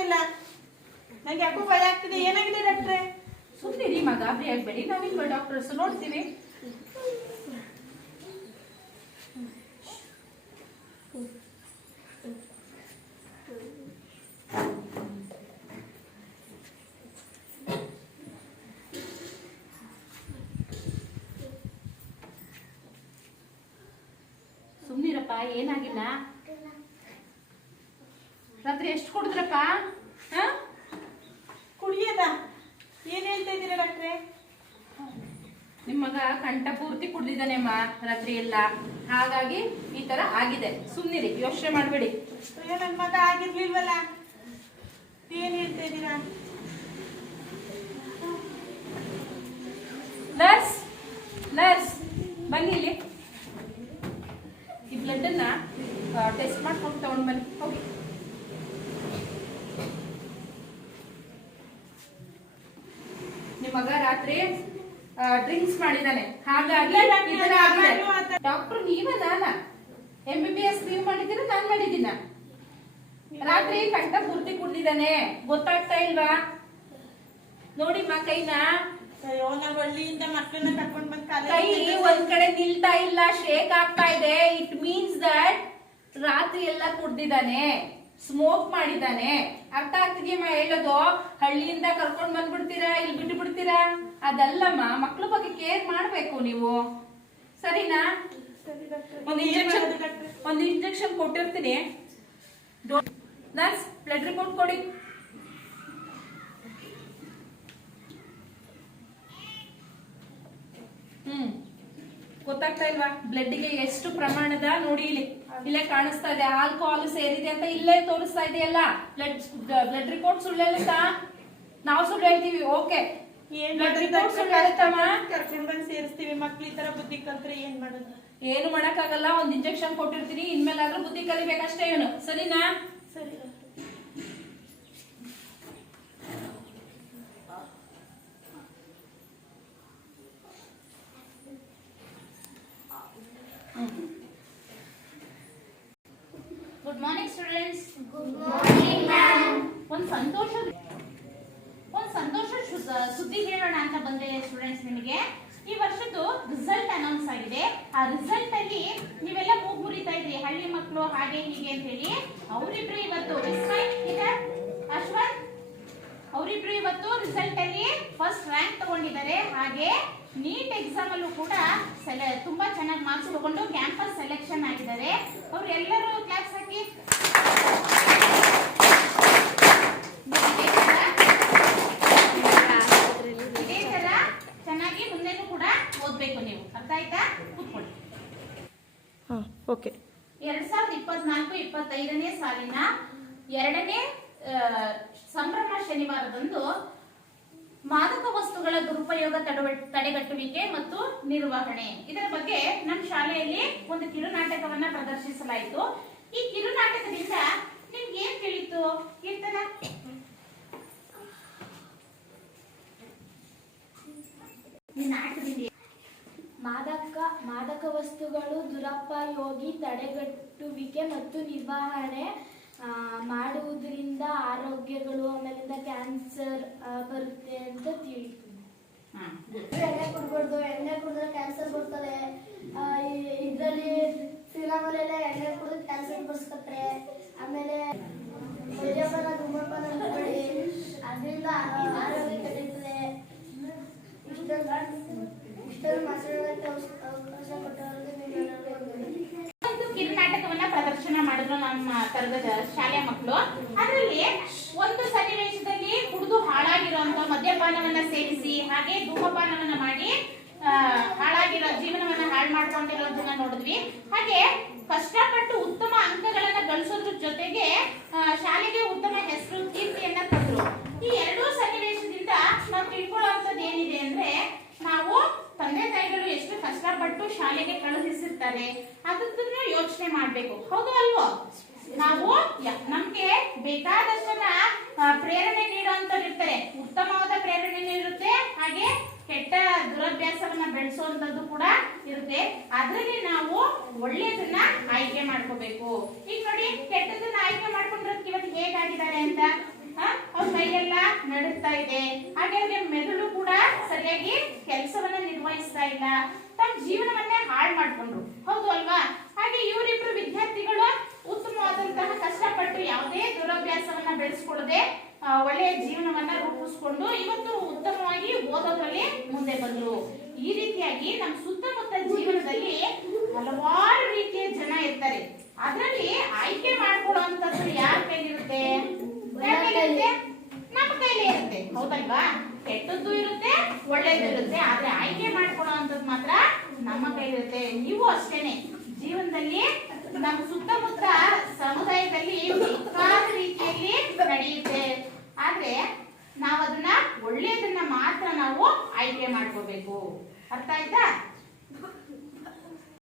ಇಲ್ಲ. ನಂಗೆ ಯಾಕೋ ಭಯ ಆಗ್ತಿದೆ. ಏನಾಗಿದೆ ಡಾಕ್ಟ್ರೆ? ಸುಮ್ಮನೆ ರೀ ಮಗ. ಗಾಬರಿ ಆಗ್ಬೇಡಿ. ನಾವಿಲ್ವ ಡಾಕ್ಟರ್ಸ್ ನೋಡ್ತೀವಿ. ಸುಮ್ನಿರಪ್ಪ. ಏನಾಗಿಲ್ಲ? ರಾತ್ರಿ ಎಷ್ಟು ಕುಡಿದ್ರಪ್ಪ ಹಾ? ಕುಡಿಯದ. ಏನ್ ಹೇಳ್ತಾ ಇದ್ದೀರಾ ಡಾಕ್ಟ್ರೆ? ನಿಮ್ಮ ಮಗ ಕಂಠ ಪೂರ್ತಿ ಕುಡ್ದಿದ್ದಾನೆ ಅಮ್ಮ ರಾತ್ರಿ ಎಲ್ಲ. ಹಾಗಾಗಿ ಈ ತರ ಆಗಿದೆ. ಸುಮ್ನಿರಿ ಯೋಚನೆ ಮಾಡಬೇಡಿ. ಅಯ್ಯೋ ನನ್ನ ಮಗ ಆಗಿರ್ಲಿಲ್ವಲ್ಲ? ಏನ್ ಹೇಳ್ತಾ ಇದ್ದೀರಾ ನರ್ಸ್ ನರ್ಸ್ ಬನ್ನಿ ಇಲ್ಲಿ ಈ ಬ್ಲಡ್ ಅನ್ನ ಟೆಸ್ಟ್ ಮಾಡ್ಕೊಂಡು ತಗೊಂಡ್ ಬನ್ನಿ ಹೋಗಿ ನಿಮ್ಮ ಮಗ ರಾತ್ರಿ ಡ್ರಿಂಕ್ಸ್ ಮಾಡಿದಾನೆ. ಹಾಗಾಗಿ ಡಾಕ್ಟರ್ ನೀವ ನಾನ? ಎಂ ಬಿ ಬಿ ಎಸ್ ನೀವು ಮಾಡಿದ್ದೀರಾ? ನಾನ್ ಮಾಡಿದ್ದೀನ? ರಾತ್ರಿ ಕಂಠ ಪೂರ್ತಿ ಕುಡ್ದಿದ್ದಾನೆ ಗೊತ್ತಾಗ್ತಾ ಇಲ್ವಾ? ನೋಡಿ ಮಾ ಕೈನ. ಅಯ್ಯೋ ನಾವು ಹಳ್ಳಿಯಿಂದ ಮಕ್ಕಳನ್ನ ಕರ್ಕೊಂಡ್ ಬಂದ್ ಕೈ ಒಂದ್ ಕಡೆ ನಿಲ್ತಾ ಇಲ್ಲ ಶೇಕ್ ಆಗ್ತಾ ಇದೆ. ಇಟ್ ಮೀನ್ಸ್ ದಟ್ ರಾತ್ರಿ ಎಲ್ಲ ಕುಡ್ದಿದ್ದಾನೆ ಸ್ಮೋಕ್ ಮಾಡಿದ್ದಾನೆ. ಅರ್ಥ ಆಗ್ತಿದ್ಯಮ್ಮ ಹೇಳೋದು? ಹಳ್ಳಿಯಿಂದ ಕರ್ಕೊಂಡ್ ಬಂದ್ಬಿಡ್ತೀರಾ? ಇಲ್ಲಿ ಬಿಟ್ಟು ಬಿಡ್ತೀರಾ ಅದಲ್ಲಮ್ಮ ಮಕ್ಳ ಬಗ್ಗೆ ಕೇರ್ ಮಾಡ್ಬೇಕು ನೀವು. ಸರಿನಾ? ಒಂದ್ ಇಂಜೆಕ್ಷನ್ ಒಂದು ಇಂಜೆಕ್ಷನ್ ಕೊಟ್ಟಿರ್ತೀನಿ. ನರ್ಸ್ ಬ್ಲಡ್ ರಿಪೋರ್ಟ್ ಕೊಡಿ. ಹ್ಮ್. ಗೊತ್ತಾಗ್ತಾ ಇಲ್ವಾ? ಬ್ಲಡ್ಗೆ ಎಷ್ಟು ಪ್ರಮಾಣದ? ನೋಡಿ ಇಲ್ಲಿ. ಇಲ್ಲೇ ಕಾಣಿಸ್ತಾ ಇದೆ ಆಲ್ಕೋಹಾಲ್ ಸೇರಿದೆ ಅಂತ ಇಲ್ಲೇ ತೋರಿಸ್ತಾ ಇದೆಯಲ್ಲ ಬ್ಲಡ್ ಬ್ಲಡ್ ರಿಪೋರ್ಟ್ ಸುಳ್ಳು ಹೇಳುತ್ತಾ? ನಾವು ಸುಳ್ಳು ಹೇಳ್ತೀವಿ ಓಕೆ ಏನ್ ಬ್ಲಡ್ ರಿಪೋರ್ಟ್? ಸುಳ್ಳು ಹೇಳುತ್ತಮ್ಮ. ಕರ್ಕೊಂಡ್ ಬಂದ್ ಸೇರಿಸ್ತೀವಿ ಮಕ್ಳು ಈ ತರ ಬುದ್ಧಿ ಕಲ್ತ್ರೆ ಏನ್ ಮಾಡೋದು? ಏನು ಮಾಡಕ್ಕಾಗಲ್ಲ ಒಂದ್ ಇಂಜೆಕ್ಷನ್ ಕೊಟ್ಟಿರ್ತೀನಿ ಇನ್ಮೇಲಾದ್ರೂ ಬುದ್ಧಿ ಕಲಿಬೇಕಷ್ಟೇ ಏನು. ಸರಿನಾ? ಸರಿ morning students good morning ma'am ಒಂದು ಸಂತೋಷ ಒಂದು ಸಂತೋಷ ಸುದ್ದಿ ಹೇಳೋಣ ಅಂತ ಬಂದೆ ಸ್ಟೂಡೆಂಟ್ಸ್ ನಿಮಗೆ. ಈ ವರ್ಷದ್ದು ರಿಸಲ್ಟ್ ಅನೌನ್ಸ್ ಆಗಿದೆ. ಆ ರಿಸಲ್ಟ್ ಅಲ್ಲಿ ನೀವೆಲ್ಲ ಮೂಗುರಿತಾ ಮುರಿತಾ ಇದ್ರಿ. ಹಳ್ಳಿ ಮಕ್ಕಳು ಹಾಗೆ ಹೀಗೆ ಅಂತ ಹೇಳಿ ಅವರಿಬ್ರು ಇವತ್ತು ಅಶ್ವಥ್ ಅವರಿಬ್ರು ಇವತ್ತು ರಿಸಲ್ಟ್ ಅಲ್ಲಿ ಫಸ್ಟ್ ರ್ಯಾಂಕ್ ತಗೊಂಡಿದ್ದಾರೆ. ಹಾಗೆ ನೀಟ್ ಎಕ್ಸಾಮ್ ಅಲ್ಲೂ ಕೂಡ ಸೆಲೆ ತುಂಬಾ ಚೆನ್ನಾಗಿ ಮಾರ್ಕ್ಸ್ ತಗೊಂಡು ಕ್ಯಾಂಪಸ್ ಸೆಲೆಕ್ಷನ್ ಆಗಿದ್ದಾರೆ. ಅವ್ರು ಎಲ್ಲರೂ ಕ್ಲಾಸ್ ಹಾಕಿ. ಇದೇ ತರ- ಚೆನ್ನಾಗಿ ಮುಂದೆನೂ ಕೂಡ ಓದ್ಬೇಕು ನೀವು. ಅರ್ಥ ಆಯ್ತಾ? ಕೂತ್ಕೊಳ್ಳಿ. ಓಕೆ. ಎರಡ್ ಸಾವಿರದ ಇಪ್ಪತ್ನಾಲ್ಕು ಇಪ್ಪತ್ತೈದನೇ ಸಾಲಿನ ಎರಡನೇ ಸಂಭ್ರಮ ಶನಿವಾರದಂದು ಮಾದಕ ವಸ್ತುಗಳ ದುರುಪಯೋಗ ತಡೆ ತಡೆಗಟ್ಟುವಿಕೆ ಮತ್ತು ನಿರ್ವಹಣೆ. ಇದರ ಬಗ್ಗೆ ನಮ್ಮ ಶಾಲೆಯಲ್ಲಿ ಒಂದು ಕಿರುನಾಟಕವನ್ನ ಪ್ರದರ್ಶಿಸಲಾಯಿತು. ಈ ಕಿರುನಾಟಕದಿಂದ ನಿಮ್ಗೆ ಏನ್ ತಿಳಿತು ಕೀರ್ತನ? ಮಾದಕ ಮಾದಕ ವಸ್ತುಗಳು ದುರಪಯೋಗಿ ತಡೆಗಟ್ಟುವಿಕೆ ಮತ್ತು ನಿರ್ವಹಣೆ ಆಮೇಲಿಂದ ಕ್ಯಾನ್ಸರ್ ಬರುತ್ತೆ ಅಂತ ತಿಳಿತು ಎಣ್ಣೆ ಕುಡ್ಬಾರ್ದು ಎಣ್ಣೆ ಕುಡಿದ್ರೆ ಕ್ಯಾನ್ಸರ್ ಬರ್ತದೆ. ಇದರಲ್ಲಿ ಫಿಲಮಲ್ಲೆಲ್ಲ ಎಣ್ಣೆ ಕುಡಿದ್ರೆ ಕ್ಯಾನ್ಸರ್ ಬರ್ಸ್ಕೊತಾರೆ ಆಮೇಲೆ ಮದ್ಯಪಾನ ಧೂಮಪಾನ ಮಾಡಬೇಡಿ ಅದರಿಂದ ಆರೋಗ್ಯ ಕೆಡುತ್ತದೆ ಇಷ್ಟೊಂದು ಇಷ್ಟೊಂದು ಮಾತಾಡೋದಕ್ಕೆ ಅವಕಾಶ ಕೊಟ್ಟವರಿಗೆ ಕಿರುನಾಟಕವನ್ನ ಪ್ರದರ್ಶನ ಮಾಡಿದ್ರು ನಮ್ಮ ತರಗತಿ ಶಾಲೆಯ ಮಕ್ಕಳು. ಅದರಲ್ಲಿ ಒಂದು ಸನ್ನಿವೇಶದಲ್ಲಿ ಕುಡಿದು ಹಾಳಾಗಿರುವಂತ ಮದ್ಯಪಾನವನ್ನ ಸೇವಿಸಿ, ಹಾಗೆ ಧೂಮಪಾನವನ್ನ ಮಾಡಿ ಹಾಳಾಗಿರೋ ಜೀವನವನ್ನ ಹಾಳು ಮಾಡ್ಕೊಂಡಿರೋದನ್ನ ನೋಡಿದ್ವಿ. ಹಾಗೆ ಕಷ್ಟಪಟ್ಟು ಉತ್ತಮ ಅಂಕಗಳನ್ನ ಗಳಿಸೋದ್ರ ಜೊತೆಗೆ ಶಾಲೆಗೆ ಉತ್ತಮ ಹೆಸರು, ಕೀರ್ತಿಯನ್ನ ತಂದ್ರು. ಈ ಎರಡೂ ಸನ್ನಿವೇಶದಿಂದ ನಾವು ತಿಳ್ಕೊಳ್ಳುವಂಥದ್ದು ಏನಿದೆ ಅಂದ್ರೆ, ನಾವು ತಂದೆ ತಾಯಿಗಳು ಎಷ್ಟು ಕಷ್ಟಪಟ್ಟು ಶಾಲೆಗೆ ಕಳುಹಿಸಿರ್ತಾರೆ ಅದನ್ನ ಯೋಚನೆ ಮಾಡ್ಬೇಕು. ಹೌದು ಅಲ್ವೋ? ನಾವು ನಮ್ಗೆ ಬೇಕಾದಷ್ಟನ್ನ ಪ್ರೇರಣೆ ಇರ್ತಾರೆ ಉತ್ತಮವಾದ ಪ್ರೇರಣೆ ಇರುತ್ತೆ ಹಾಗೆ ಕೆಟ್ಟ ದುರಭ್ಯಾಸವನ್ನ ಬೆಳೆಸುವಂತದ್ದು ಕೂಡ ಇರುತ್ತೆ. ಅದರಲ್ಲಿ ನಾವು ಒಳ್ಳೆಯದನ್ನ ಆಯ್ಕೆ ಮಾಡ್ಕೋಬೇಕು. ಈಗ ನೋಡಿ ಕೆಟ್ಟದನ್ನ ಆಯ್ಕೆ ಮಾಡ್ಕೊಂಡಿರೋದಕ್ಕೆ ಇವತ್ತು ಹೇಗಾಗಿದ್ದಾರೆ ಅಂತ? ಅವ್ರ ಕೈಯೆಲ್ಲ ನಡುತ್ತಾ ಇದೆ. ಹಾಗೆ ಅವ್ರಿಗೆ ಮೆದುಳು ಕೂಡ ಸರಿಯಾಗಿ ಕೆಲಸವನ್ನ ನಿರ್ವಹಿಸ್ತಾ ಇಲ್ಲ. ತಮ್ಮ ಜೀವನವನ್ನೇ ಹಾಳು ಮಾಡ್ಕೊಂಡ್ರು. ಹೌದು ಅಲ್ವಾ? ಹಾಗೆ ಇವರಿಬ್ರು ವಿದ್ಯಾರ್ಥಿಗಳು ಉತ್ತಮವಾದಂತಹ ಕಷ್ಟಪಟ್ಟು ಯಾವುದೇ ದುರಭ್ಯಾಸವನ್ನ ಬೆಳೆಸ್ಕೊಳ್ಳದೆ ಒಳ್ಳೆಯ ಜೀವನವನ್ನ ರೂಪಿಸ್ಕೊಂಡು ಇವತ್ತು ಉತ್ತಮವಾಗಿ ಓದೋದ್ರಲ್ಲಿ ಮುಂದೆ ಬಂದ್ರು. ಈ ರೀತಿಯಾಗಿ ನಮ್ಮ ಸುತ್ತಮುತ್ತ ಜೀವನದಲ್ಲಿ ಹಲವಾರು ರೀತಿಯ ಜನ ಇರ್ತಾರೆ. ಅದರಲ್ಲಿ ಆಯ್ಕೆ ಮಾಡ್ಕೊಳ್ಳುವಂತದ್ದು ಯಾರ ಕೈಲಿರುತ್ತೆ? ನಮ್ಮ ಕೈಲೇ ಇರುತ್ತೆ. ಹೌದಲ್ವಾ? ಕೆಟ್ಟದ್ದು ಇರುತ್ತೆ ಒಳ್ಳೇದು ಇರುತ್ತೆ. ಆದ್ರೆ ಆಯ್ಕೆ ಮಾಡ್ಕೊಳ್ಳುವಂಥದ್ದು ಮಾತ್ರ ನಮ್ಮ ಕೈಲಿರುತ್ತೆ. ನೀವು ಅಷ್ಟೇನೆ. ಜೀವನದಲ್ಲಿ ನಮ್ಮ ಸುತ್ತಮುತ್ತ ಸಮುದಾಯದಲ್ಲಿ ಬೇಕಾದ ರೀತಿಯಲ್ಲಿ ನಡೆಯುತ್ತೆ ಆದ್ರೆ ನಾವು ಅದನ್ನ ಒಳ್ಳೆಯದನ್ನ